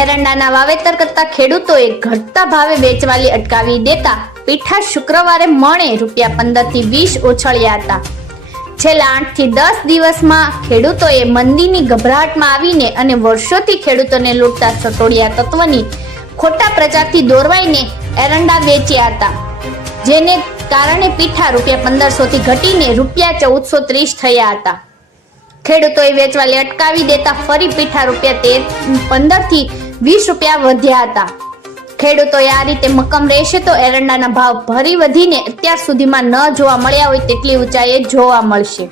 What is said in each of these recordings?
એરંડાના વાવેતર કરતા ખેડૂતોએ ઘટતા ભાવે વેચવાલી અટકાવી દેતા પીઠા શુક્રવારે મણે રૂપિયા પંદરથી વીસ ઓછળ્યા હતા. છેલ્લા આઠથી દસ દિવસમાં ખેડૂતોએ મંદીની ગભરાટમાં આવીને અને વર્ષોથી ખેડૂતોને લૂંટતા સટોડિયા તત્વની ખોટા પ્રચારથી દોરવાઈને એરંડા વેચ્યા હતા. જેને કારણે પીઠા રૂપિયા પંદરસો થી ઘટીને રૂપિયા ચૌદસો ત્રીસ થયા હતા. ખેડૂતોએ વેચવાલી અટકાવી દેતા ફરી પીઠા રૂપિયા તેર પંદરથી વીસ રૂપિયા વધ્યા હતા. ખેડૂતોએ આ રીતે મક્કમ રહેશે તો એરંડાના ભાવ ભરી વધીને અત્યાર સુધીમાં ન જોવા મળ્યા હોય તેટલી ઊંચાઈએ જોવા મળશે.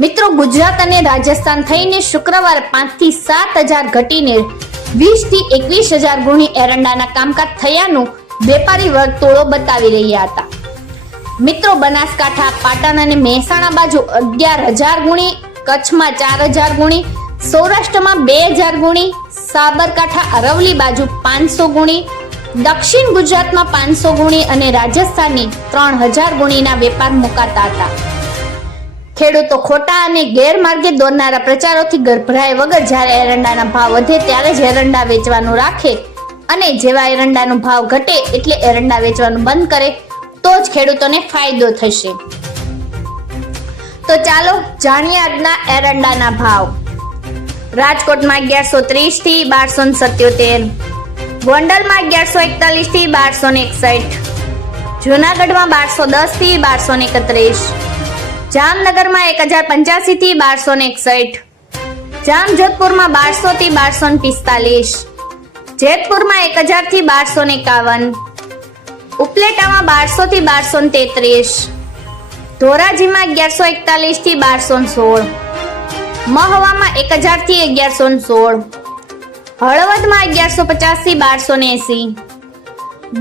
મિત્રો, ગુજરાત અને રાજસ્થાન થઈને શુક્રવારે પાંચથી સાત હજાર ઘટીને વીસથી એકવીસ હજાર ગુણી એરંડાના કામકાજ થયાનું વેપારી વર્તુળો બતાવી રહ્યા હતા. મિત્રો, બનાસકાંઠા, પાટણ અને મહેસાણા બાજુ અગિયાર હજાર ગુણી કચ્છમાં ચાર હજાર ગુણી, સૌરાષ્ટ્રમાં બે હજાર ગુણી, સાબરકાંઠા અરવલી બાજુ પાંચસો ગુણી, દક્ષિણ ગુજરાતમાં પાંચસો ગુણી અને રાજસ્થાનની ત્રણ હજાર ગુણીના વેપાર મુકાતા હતા. ખેડૂતો ખોટા અને ગેરમાર્ગે દોરનારા પ્રચારોથી ગભરાય વગર જ્યારે એરંડાના ભાવ વધે ત્યારે જ એરંડા વેચવાનું રાખે અને જેવા એરંડાનો ભાવ ઘટે એટલે એરંડા વેચવાનું બંધ કરે, તો જ ખેડૂતોને ફાયદો થશે. તો ચાલો જાણીએ આજના એરંડાના ભાવ. રાજકોટમાં અગિયારસો ત્રીસથી બારસો સત્યોતેર. ગોંડલમાં અગિયારસો એકતાલીસથી બારસો એકસઠ. જુનાગઢમાં બારસો દસથી બારસો એકત્રીસ. જામનગરમાં એક હજાર પંચ્યાસી થી બારસો એકસઠ. જામજોધપુરમાં બારસો થી બારસો પિસ્તાલીસ. જેતપુરમાં એક હજારથી બારસો એકાવન. ઉપલેટામાં બારસો થી બારસો તેત્રીસ. ધોરાજીમાં અગિયારસો એકતાલીસથી બારસો સોળ. મહવામાં એક હજારથી અગિયારસો સોળ. હળવદમાં અગિયારસો પચાસથી બારસો એસી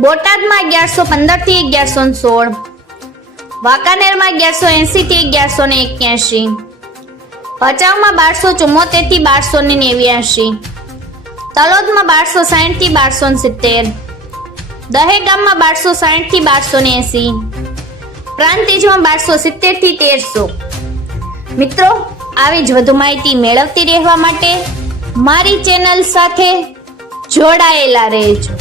બોટાદમાં અગિયારસો પંદરથી અગિયારસો સોળ. વાંકાનેરમાં અગિયારસો એસી થી અગિયારસો ને એક્યાસી ભચાઉમાં બારસો ચુમ્મોતેરથી બારસો ને નેવ્યાસી તલોદમાં બારસો સાઠથી બારસો સિત્તેર. દહેગામમાં બારસો સાઠથી બારસો ને એસી પ્રાંતિજમાં બારસો સિત્તેરથી તેરસો. મિત્રો, આવી જ વધુ માહિતી મેળવતી રહેવા માટે મારી ચેનલ સાથે જોડાયેલા રહેજો.